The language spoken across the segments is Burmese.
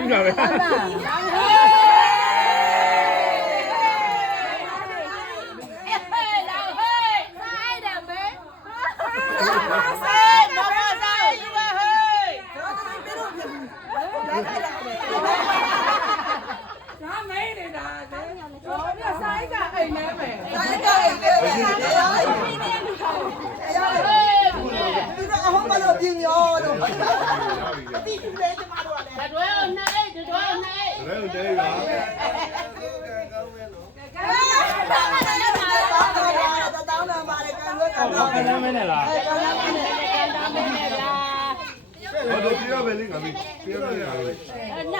ယူတာပဲ မင်းနဲ့လားဘာလို့ပြရပဲလေငါမင်းပြရပဲငါလေး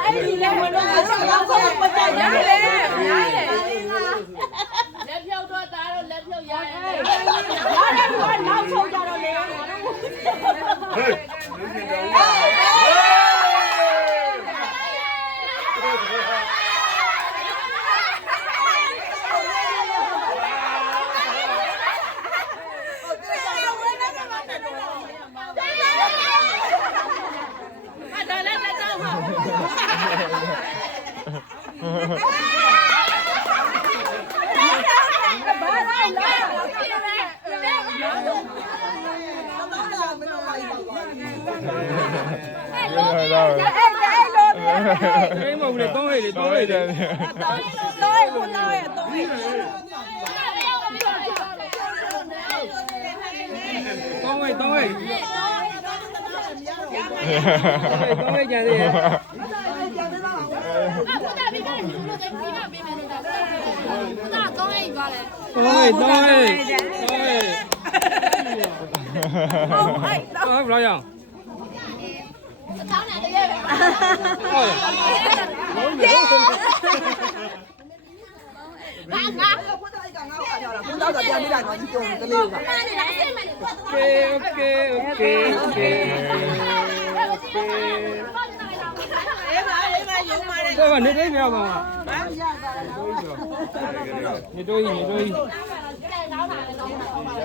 အဲ့ဒီလည်းမလို့ဆက်တော့ပတ်ကြရတယ်လက်ဖြုတ်တော့သားတော့လက်ဖြုတ်ရတယ်ရတယ်ကနောက်ဆုံးကြတော့လေဟေးမဟုတ်လေ3ဟိတ်လေ3ဟိတ်တယ်3ဟိတ်ကို3ဟိတ်3ဟိတ်ကြတယ်ဘယ်လိုရအောင်နေတိုင်းပြောပါနေတိုင်း